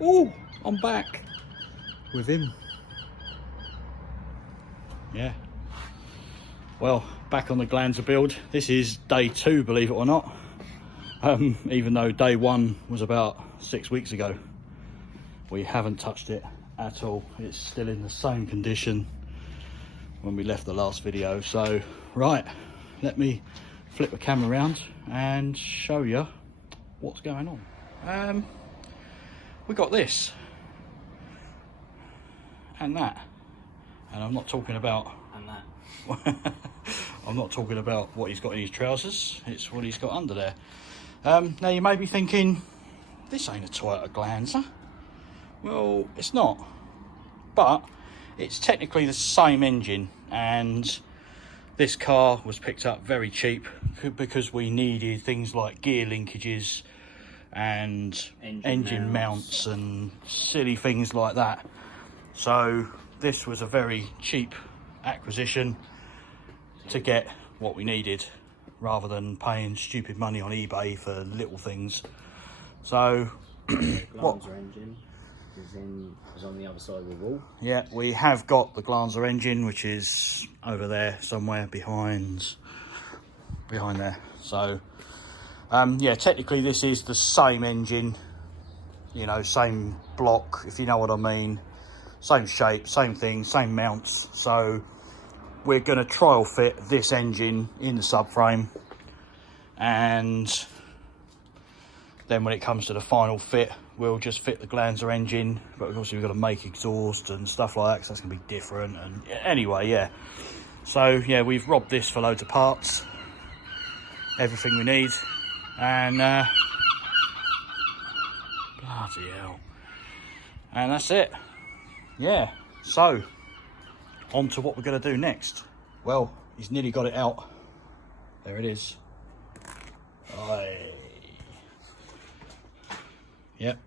Oh, I'm back with him. Yeah. Well, back on the Glanzer build. This is day 2, believe it or not. Even though day 1 was about 6 weeks ago. We haven't touched it at all. It's still in the same condition when we left the last video. So, right, let me flip the camera around and show you what's going on. We got this and that, and I'm not talking about I'm not talking about what he's got in his trousers, it's what he's got under there. Now you may be thinking, this ain't a Toyota Glanzer. Well, it's not, but it's technically the same engine, and this car was picked up very cheap because we needed things like gear linkages and engine mounts and silly things like that. So this was a very cheap acquisition to get what we needed, rather than paying stupid money on eBay for little things. So Glanzer engine is on the other side of the wall. Yeah, we have got the Glanzer engine, which is over there somewhere behind there. So yeah, technically this is the same engine, you know, same block, if you know what I mean, same shape, same thing, same mounts. So we're going to trial fit this engine in the subframe, and then when it comes to the final fit, we'll just fit the Glanzer engine, but obviously we've got to make exhaust and stuff like that, so that's going to be different. And anyway, yeah, so yeah, we've robbed this for loads of parts, everything we need, and bloody hell, and that's it. Yeah, so on to what we're going to do next. Well, he's nearly got it out. There it is. Yep.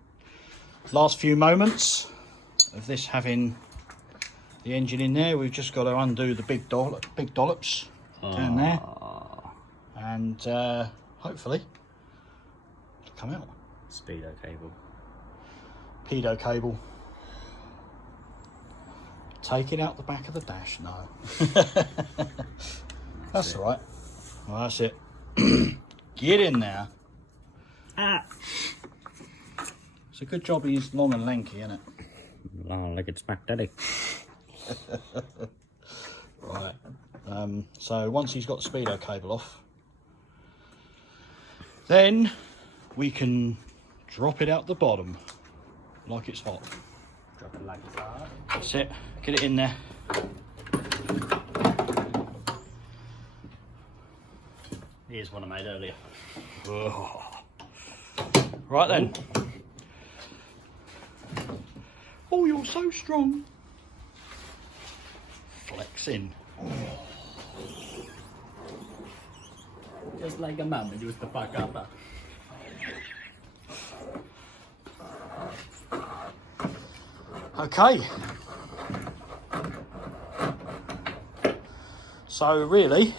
Last few moments of this having the engine in there. We've just got to undo the big dollops down there, and hopefully it'll come out. Speedo cable. Pedo cable. Taking out the back of the dash. No. That's all right. Well, that's it. Get in there. It's a good job he's long and lanky, isn't it? Long-legged smack daddy. Right. So once he's got the speedo cable off, then we can drop it out the bottom like it's hot. Drop it like it's hot. That's it. Get it in there. Here's one I made earlier. Oh. Right then. Oh, you're so strong. Flexing. Just like a mum, and just the fuck up. Okay. So really,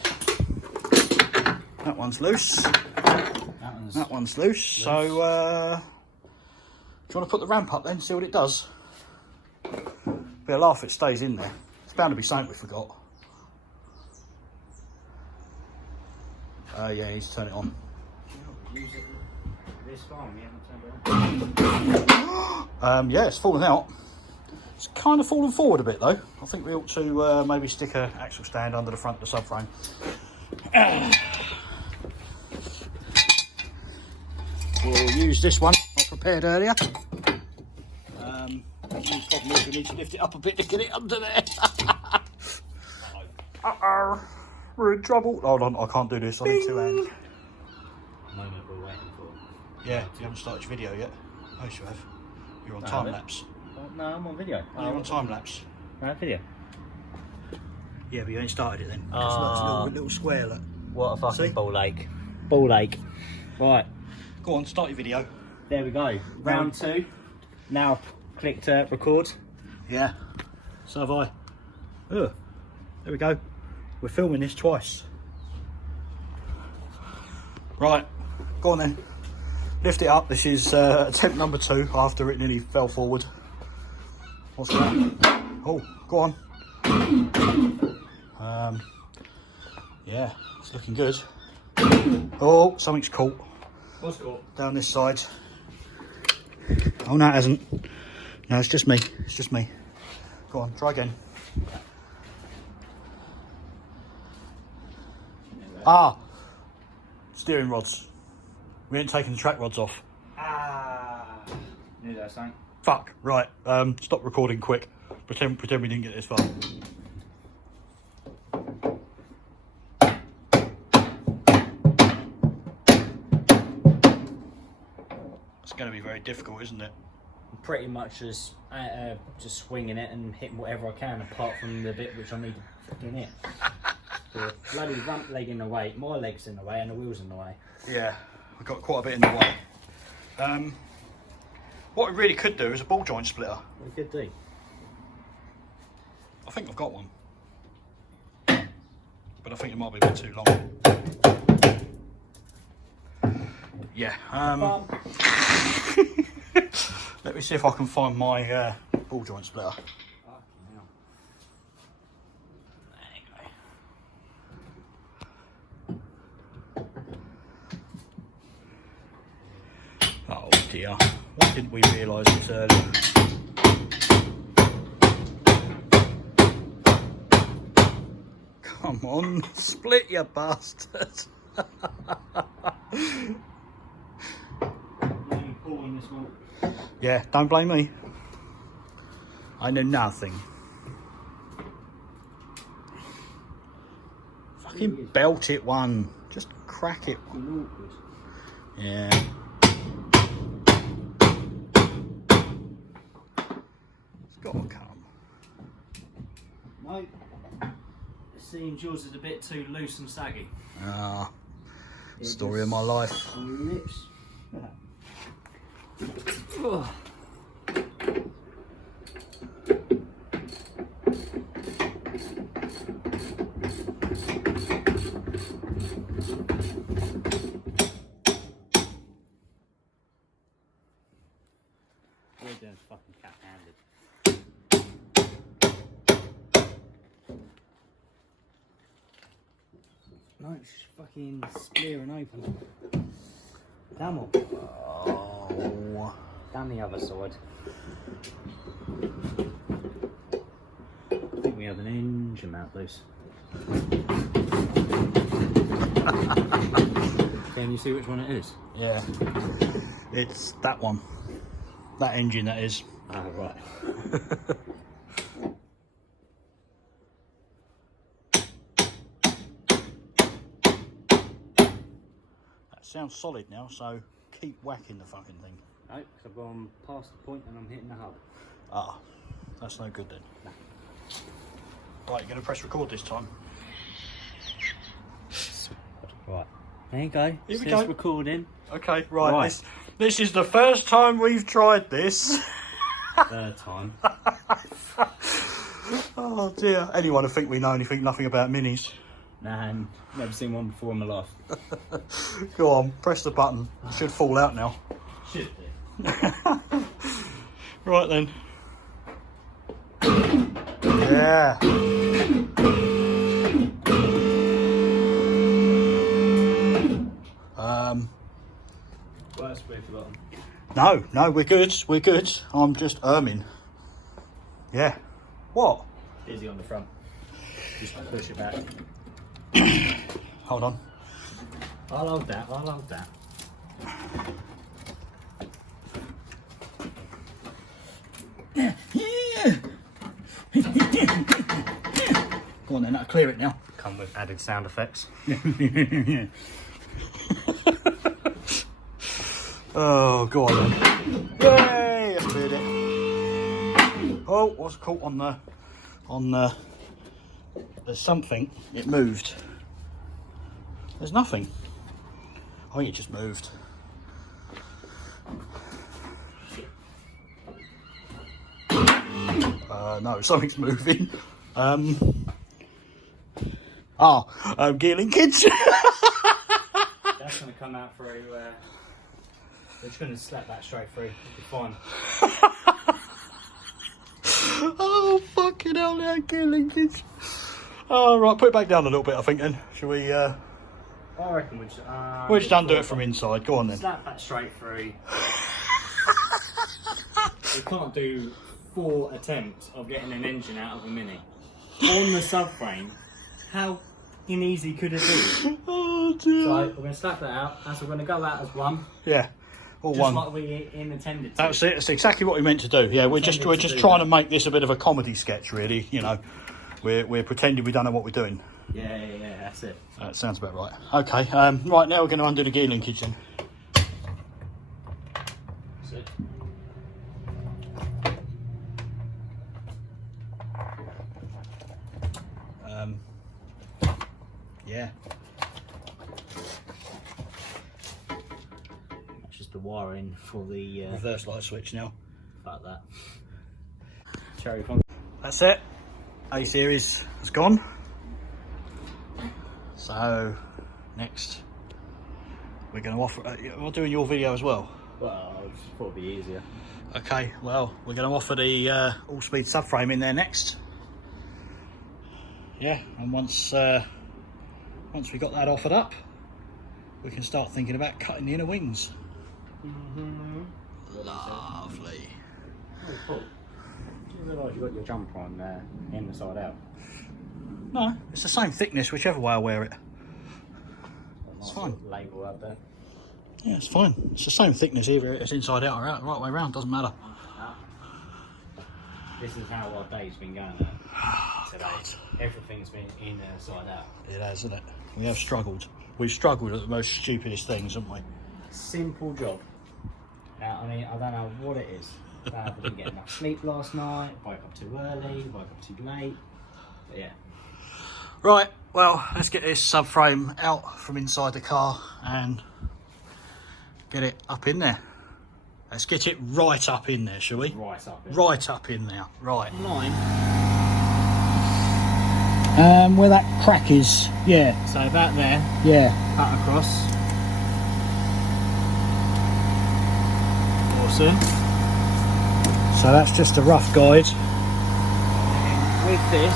that one's loose. That one's loose. So do you want to put the ramp up then, see what it does? Be a laugh if it stays in there. It's bound to be something we forgot. Yeah, he's turn it on. Use it this far, we haven't turned it on. Yeah, it's fallen out. It's kind of fallen forward a bit though. I think we ought to maybe stick an axle stand under the front of the subframe. We'll use this one I prepared earlier. The problem is we need to lift it up a bit to get it under there. Uh-oh, we're in trouble. Hold on, I can't do this, I need 2 hands. Moment we're waiting for. Yeah, you haven't started your video yet? Oh, you have. You're on time lapse. No, I'm on video. You're on time lapse. No, video. Yeah, but you ain't started it then. It's like a little square, look. What a fucking See? ball ache. Ball ache. Right. Go on, start your video. There we go. Round 2. Now I've clicked record. Yeah, so have I. Ugh. There we go. We're filming this twice. Right, go on then. lift it up. This is attempt number 2 after it nearly fell forward. What's that? Oh, go on. Yeah, it's looking good. Oh, something's caught. What's caught? Down this side. Oh no, it hasn't. No, it's just me. It's just me. Go on, try again. Ah, steering rods. We ain't taking the track rods off. Ah, knew that something. Fuck. Right. Stop recording quick. Pretend we didn't get this far. It's going to be very difficult, isn't it? Pretty much just swinging it and hitting whatever I can, apart from the bit which I need to fucking hit. So bloody rump leg in the way, my leg's in the way, and the wheel's in the way. Yeah, we've got quite a bit in the way. What we really could do is a ball joint splitter. We could do. I think I've got one, but I think it might be a bit too long. Yeah. Let me see if I can find my ball joint splitter. Oh dear, why didn't we realise this earlier? Come on, split, you bastard. Yeah, don't blame me. I know nothing. Fucking belt it one. Just crack it one. Yeah. It's got to come. No. It seems yours is a bit too loose and saggy. Ah, story of my life. Lips. Oh. We're doing fucking cat-handed. No, it's just fucking splitting open. Damn it. Oh. Down the other side. I think we have an engine mount loose. Can you see which one it is? Yeah. It's that one. That engine, that is. Ah, right. That sounds solid now, so keep whacking the fucking thing. No, because I've gone past the point and I'm hitting the hub. Ah, that's no good then. No. Right, you're going to press record this time. Right, there you go. Here we go. Recording. Okay, right. This is the first time we've tried this. Third time. Oh dear. Anyone who think we know anything, nothing about minis. Nah, never seen one before in my life. Go on, press the button. It should fall out now. Should do. Right then. Yeah. Worst we've forgotten. No, we're good. We're good. I'm just erming. Yeah. What? Easy on the front. Just push it back. Hold on. I'll hold that. I'll hold that. Go on then, that'll clear it now. Come with added sound effects. Oh, go on then. Yay! I cleared it. Oh, what's caught on the... There's something. It moved. There's nothing. I think it just moved. No, something's moving. Gear linkage. That's going to come out through We're just going to slap that straight through. It'll be fine. Oh, fucking hell, now, gear linkage. Oh, right, put it back down a little bit, I think, then. Shall we, I reckon we'll just undo it from inside. Go on, then. Slap that straight through. We can't do 4 attempts of getting an engine out of a Mini. On the subframe, how easy could it be? Oh, dear. So we're going to slap that out, and so we're going to go out as one. Yeah. All Just one. like we intended to. That's it. That's exactly what we meant to do. Yeah, we're just trying to make this a bit of a comedy sketch, really. You know, we're pretending we don't know what we're doing. Yeah, that's it. That sounds about right. Okay. Right, now we're going to undo the gear linkage then. That's it. Yeah. That's just the wiring for the Reverse light switch now. Fuck that. Cherry pump. That's it. A series has gone. So next we're going to offer. We're doing your video as well. Well, it's probably easier. Okay. Well, we're going to offer the all-speed subframe in there next. Yeah, and once we got that offered up, we can start thinking about cutting the inner wings. Lovely. Oh, cool. Do you realise you got your jumper on in the side out? No, it's the same thickness whichever way I wear it. Nice fine. Label up there. Yeah, it's fine. It's the same thickness either it's inside out or out, right way around, doesn't matter. This is how our day's been going today. God. Everything's been inside out. It has, isn't it? We have struggled. We've struggled at the most stupidest things, haven't we? Simple job. Now, I mean, I don't know what it is. I didn't get enough sleep last night, woke up too early, woke up too late. But yeah. Right, well, let's get this subframe out from inside the car and get it up in there. Let's get it right up in there, shall we? Right up in. Right up in there, right. Line. Where that crack is, yeah. So about there, Yeah. cut across. Awesome. So that's just a rough guide. With this,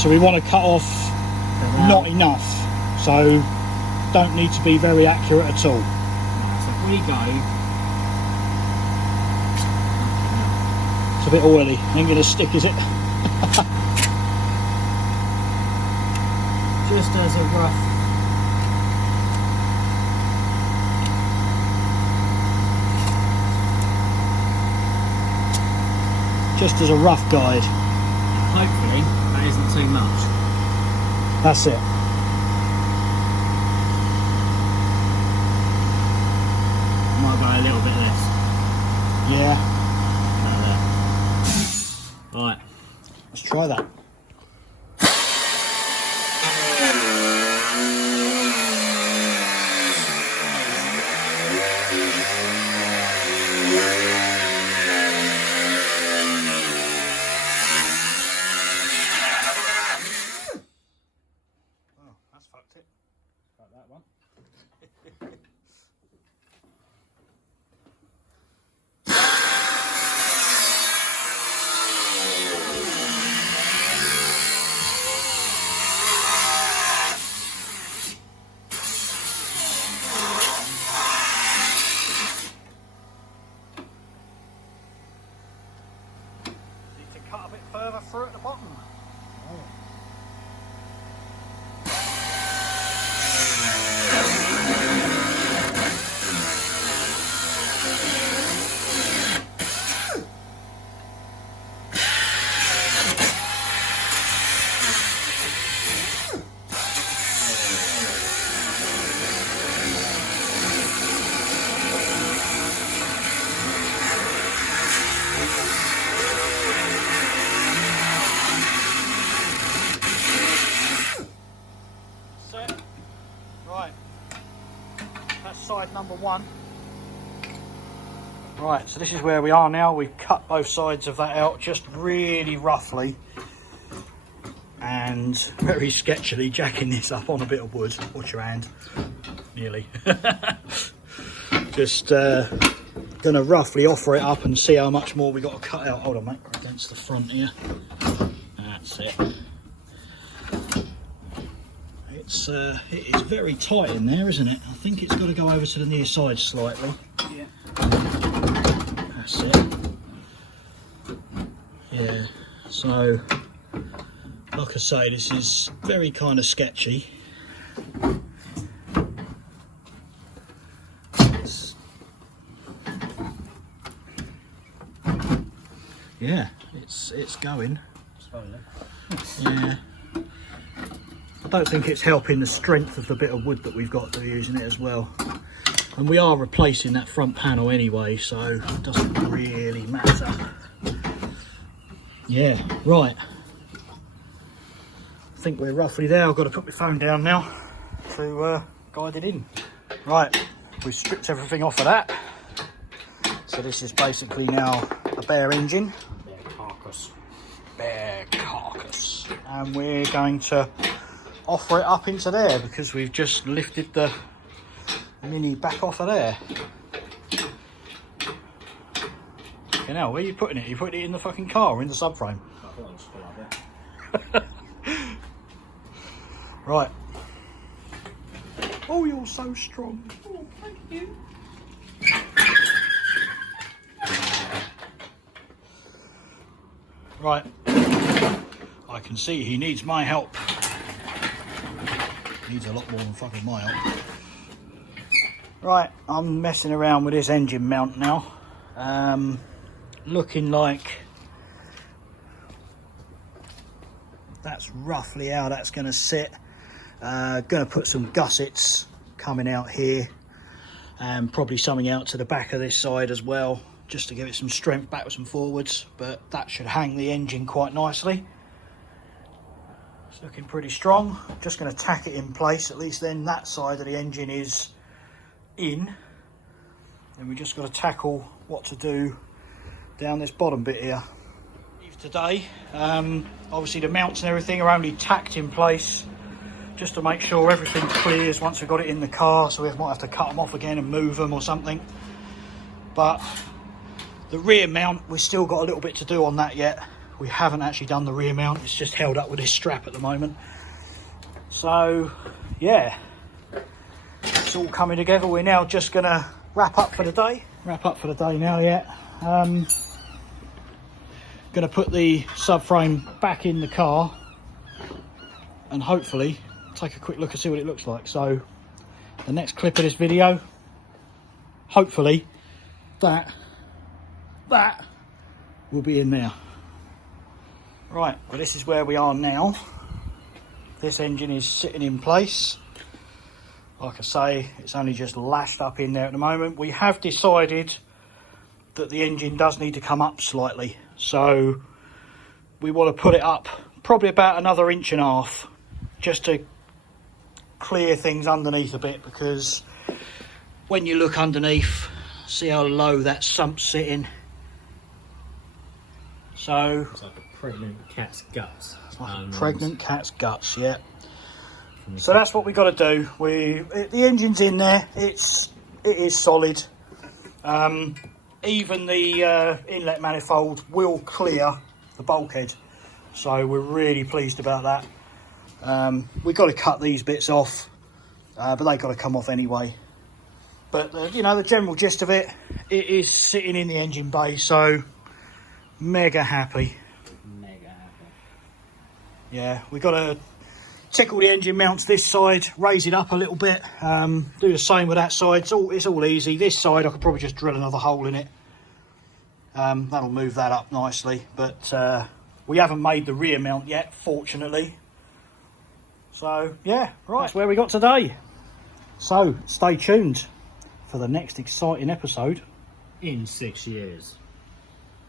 So we want to cut off not enough, so don't need to be very accurate at all. so if we go, It's a bit oily, ain't going to stick, is it? just as a rough, Just as a rough guide. hopefully that isn't too much. That's it. Might go a little bit less. Yeah, Right. let's try that. Oh, that's fucked it. Got that one. Need to cut a bit further through at the bottom. Set. Right. That's side number one. Right, so this is where we are now. We've cut both sides of that out just really roughly. and very sketchily jacking this up on a bit of wood. Watch your hand. Nearly. Just gonna roughly offer it up and see how much more we got to cut out. Hold on, mate, against the front here. That's it. It is very tight in there, isn't it? I think it's got to go over to the near side slightly. Yeah. That's it. Yeah. So, like I say, this is very kind of sketchy. Yeah, it's going. Yeah. I don't think it's helping the strength of the bit of wood that we've got to using it as well. And we are replacing that front panel anyway, so it doesn't really matter. Yeah, right. I think we're roughly there. I've got to put my phone down now to guide it in. Right, we've stripped everything off of that. So this is basically now a bare engine. Bare carcass. Bare carcass. And we're going to offer it up into there because we've just lifted the Mini back off of there. You know, where are you putting it? You putting it in the fucking car or in the subframe? Right. Oh, you're so strong. Oh, thank you. Right. I can see he needs my help. Needs a lot more than fucking my help. Right, I'm messing around with this engine mount now. Looking like that's roughly how that's going to sit. Going to put some gussets coming out here and probably something out to the back of this side as well, just to give it some strength backwards and forwards, but that should hang the engine quite nicely. It's looking pretty strong. Just going to tack it in place, at least then that side of the engine is in. And we just got to tackle what to do down this bottom bit here. Today, obviously the mounts and everything are only tacked in place just to make sure everything clears once we've got it in the car, so we might have to cut them off again and move them or something. But the rear mount, we've still got a little bit to do on that yet. We haven't actually done the rear mount, it's just held up with this strap at the moment. So yeah, it's all coming together. We're now just gonna wrap up for the day. Now, yeah. Going to put the subframe back in the car and hopefully take a quick look and see what it looks like. So the next clip of this video, hopefully that will be in there. Right, well, this is where we are now. This engine is sitting in place. Like I say, it's only just lashed up in there at the moment. We have decided that the engine does need to come up slightly. So we want to put it up probably about another 1.5 inches just to clear things underneath a bit, because when you look underneath, see how low that sump's sitting. So it's like a pregnant cat's guts. It's like a pregnant cat's guts, yeah. So that's what we got to do. The engine's in there. It is solid. Even the inlet manifold will clear the bulkhead, so we're really pleased about that. We've got to cut these bits off, but they've got to come off anyway. But you know, the general gist of it is sitting in the engine bay, so mega happy. Yeah, we've got to tickle the engine mounts this side, raise it up a little bit, do the same with that side. It's all easy. This side I could probably just drill another hole in it. That'll move that up nicely, but we haven't made the rear mount yet, fortunately. So yeah, right, that's where we got today. So stay tuned for the next exciting episode in 6 years.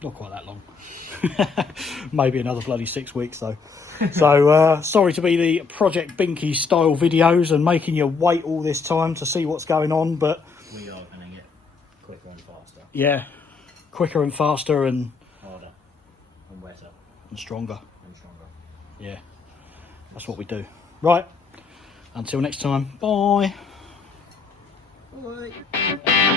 Not quite that long. Maybe another bloody 6 weeks though. So sorry to be the Project Binky style videos and making you wait all this time to see what's going on, but we are going to get quicker and faster. Yeah, quicker and faster and harder and wetter and stronger. And stronger. Yeah. that's what we do. Right, until next time, bye. Bye.